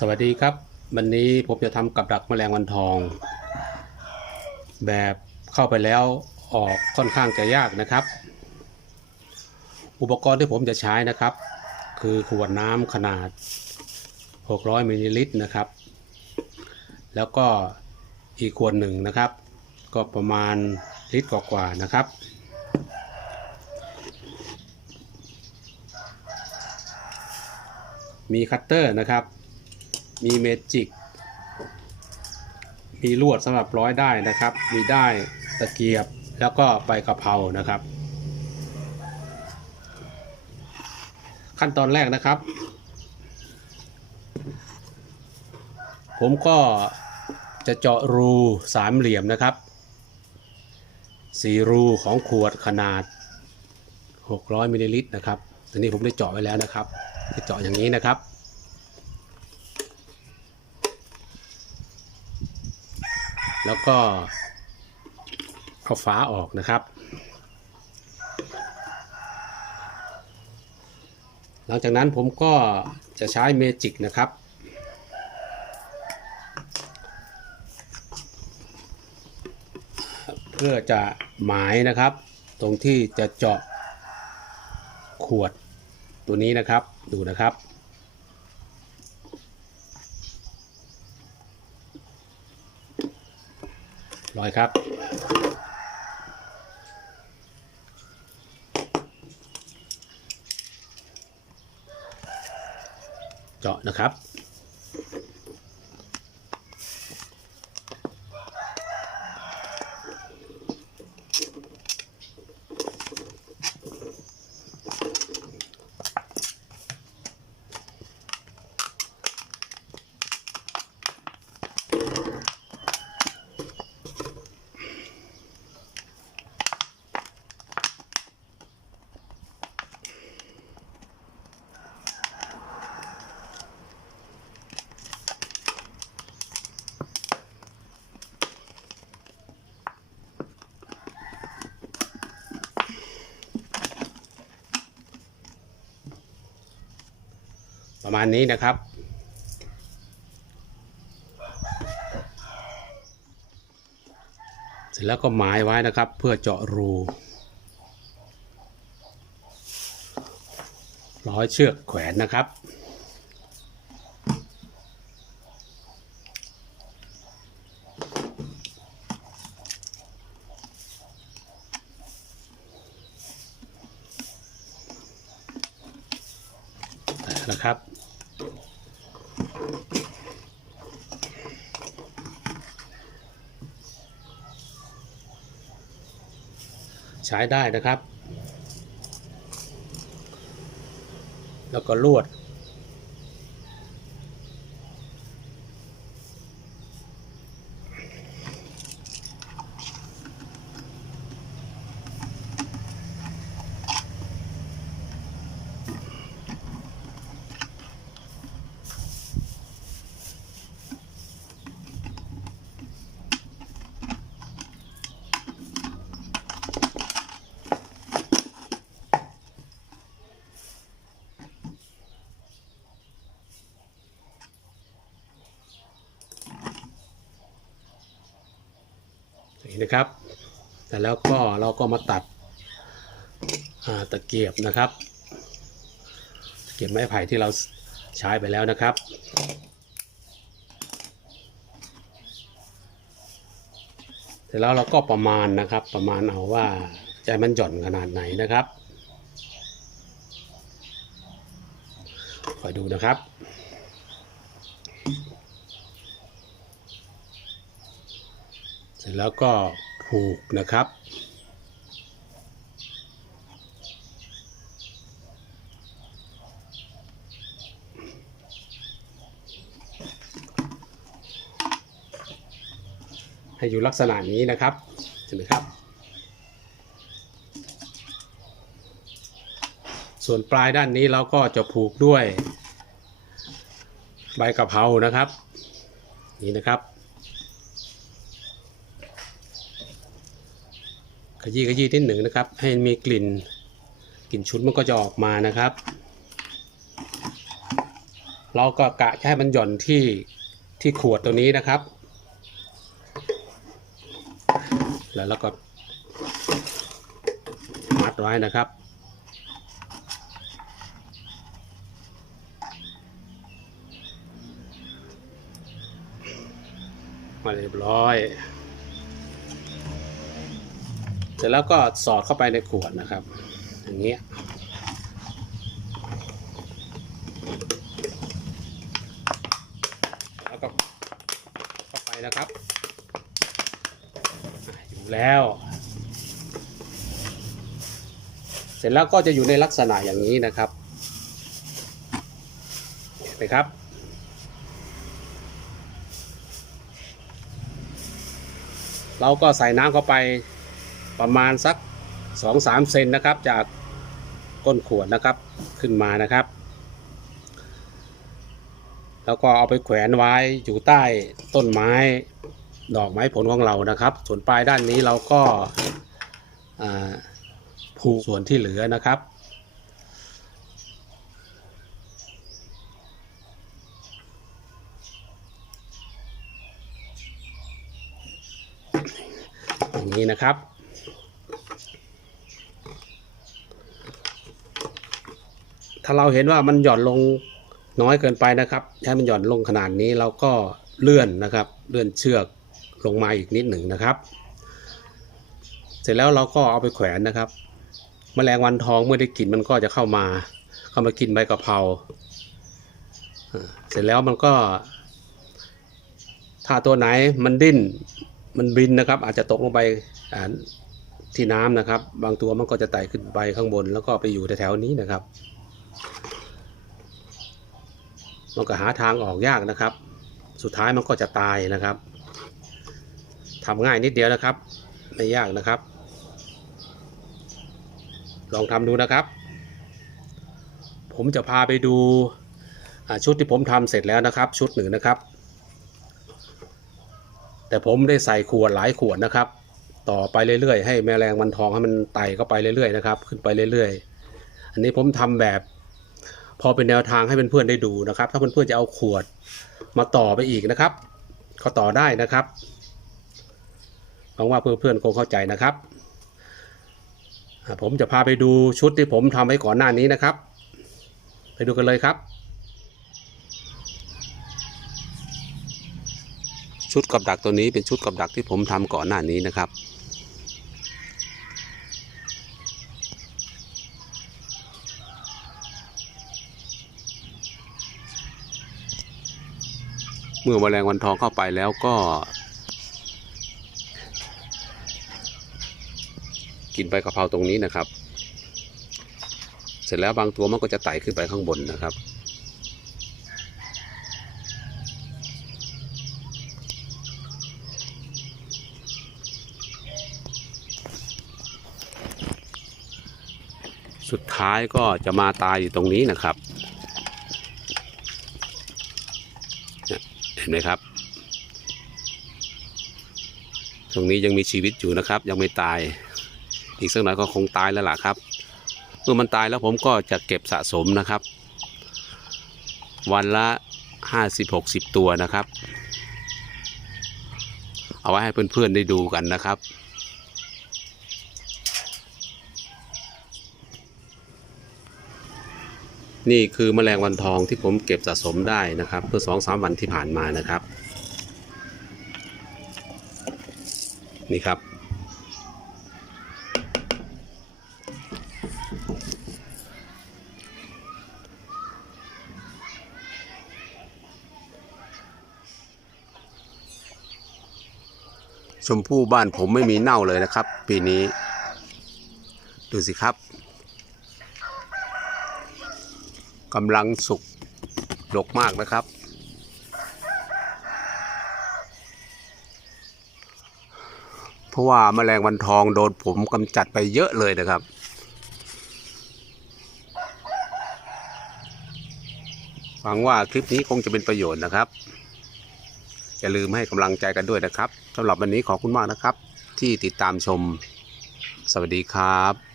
สวัสดีครับ วันนี้ผมจะทำกับดักแมลงวันทอง แบบเข้าไปแล้วออกค่อนข้างจะยากนะครับ อุปกรณ์ที่ผมจะใช้นะครับ คือขวดน้ำขนาด 600มิลลิลิตรนะครับ แล้วก็อีกขวดหนึ่งนะครับ ก็ประมาณลิตรกว่าๆนะครับมีคัตเตอร์นะครับ มีเมจิก มีลวดสำหรับร้อยได้นะครับ มีได้ตะเกียบแล้วก็ใบกะเพรานะครับ ขั้นตอนแรกนะครับ ผมก็จะเจาะรูสามเหลี่ยมนะครับสี่รูของขวดขนาด 600มิลลิลิตรนะครับตอนนี้ผมได้เจาะไว้แล้วนะครับจะเจาะอย่างนี้นะครับ แล้วก็เอาฝาออกนะครับ หลังจากนั้นผมก็จะใช้เมจิกนะครับ เพื่อจะหมายนะครับ ตรงที่จะเจาะขวดตัวนี้นะครับดูนะครับ ร้อยครับเจาะนะครับ ประมาณนี้นะครับ เสร็จแล้วก็หมายไว้นะครับเพื่อเจาะรูร้อยเชือกแขวนนะครับนะครับ ใช้ได้นะครับ แล้วก็ลวด นะครับ แต่แล้วก็เราก็มาตัดตะเกียบนะครับตะเกียบไม้ไผ่ที่เราใช้ไปแล้วนะครับเสร็จแล้วเราก็ประมาณนะครับ ประมาณเอาว่าใจมันหย่อนขนาดไหนนะครับคอยดูนะครับ เส ร็จแล้วก็ผูกนะครับ ให้อยู่ลักษณะนี้นะครับใช่ไหมครับ ส่วนปลายด้านนี้เราก็จะผูกด้วยใบกะเพรานะครับ นี่นะครับ ยี้ขยี้นิดหนึ่งนะครับ ให้มีกลิ่นกลิ่นชุดมันก็จะออกมานะครับ เราก็กะให้มันหย่อนที่ที่ขวดตัวนี้นะครับ แล้วเราก็มัดไว้นะครับ มาเรียบร้อย เสร็จแล้วก็สอดเข้าไปในขวดนะครับ อย่างเงี้ยแล้วก็เข้าไปนะครับอะอยู่แล้ว เสร็จแล้วก็จะอยู่ในลักษณะอย่างนี้นะครับเห็นไหมครับเราก็ใส่น้ำเข้าไป ประมาณสัก 2-3 เซนนะครับ จากก้นขวดนะครับขึ้นมานะครับ แล้วก็เอาไปแขวนไว้อยู่ใต้ต้นไม้ดอกไม้ผลของเรานะครับ ส่วนปลายด้านนี้เราก็ผูกส่วนที่เหลือนะครับอย่างนี้นะครับ ถ้าเราเห็นว่ามันหย่อนลงน้อยเกินไปนะครับให้มันหย่อนลงขนาดนี้เราก็เลื่อนนะครับ เลื่อนเชือกลงมาอีกนิดหนึ่งนะครับ เสร็จแล้วเราก็เอาไปแขวนนะครับแมลงวันทองเมื่อได้กลิ่นมันก็จะเข้ามา เข้ามากินใบกะเพราเสร็จแล้วมันก็ ถ้าตัวไหนมันดิ้นมันบินนะครับ อาจจะตกลงไปที่น้ำนะครับ บางตัวมันก็จะไต่ขึ้นไปข้างบน แล้วก็ไปอยู่แถวๆนี้นะครับ มันก็หาทางออกยากนะครับ สุดท้ายมันก็จะตายนะครับทำง่ายนิดเดียวนะครับ ไม่ยากนะครับ ลองทำดูนะครับ ผมจะพาไปดูชุดที่ผมทำเสร็จแล้วนะครับ ชุดหนึ่งนะครับ แต่ผมได้ใส่ขวดหลายขวดนะครับ ต่อไปเรื่อยๆ ให้แมลงวันทองให้มันไต่เข้าไปเรื่อยๆนะครับ ขึ้นไปเรื่อยๆ อันนี้ผมทำแบบ พอเป็นแนวทางให้เพื่อนๆได้ดูนะครับ ถ้าเพื่อนๆจะเอาขวดมาต่อไปอีกนะครับก็ต่อได้นะครับหวังว่าเพื่อนๆคงเข้าใจนะครับ ผมจะพาไปดูชุดที่ผมทำไว้ก่อนหน้านี้นะครับ ไปดูกันเลยครับ ชุดกับดักตัวนี้เป็นชุดกับดักที่ผมทำก่อนหน้านี้นะครับ มื่อแมลงวันทองเข้าไปแล้วก็ กินใบกะเพราตรงนี้นะครับ เสร็จแล้วบางตัวมันก็จะไต่ขึ้นไปข้างบนนะครับสุดท้ายก็จะมาตายอยู่ตรงนี้นะครับ ห็นไหมครับ ตรงนี้ยังมีชีวิตอยู่นะครับ ยังไม่ตาย อีกสักหน่อยก็คงตายแล้วล่ะครับ เมื่อมันตายแล้วผมก็จะเก็บสะสมนะครับ วันละ50-60 ตัวนะครับ เอาไว้ให้เพื่อนๆได้ดูกันนะครับ นี่คือแมลงวันทองที่ผมเก็บสะสมได้นะครับ เพื่อสองสามวันที่ผ่านมานะครับ นี่ครับ ชมพู่บ้านผมไม่มีเน่าเลยนะครับ ปีนี้ ดูสิครับ กำลังสุกดกมากนะครับ เพราะว่าแมลงวันทองโดนผมกำจัดไปเยอะเลยนะครับ หวังว่าคลิปนี้คงจะเป็นประโยชน์นะครับ อย่าลืมให้กำลังใจกันด้วยนะครับสำหรับวันนี้ขอบคุณมากนะครับ ที่ติดตามชม สวัสดีครับ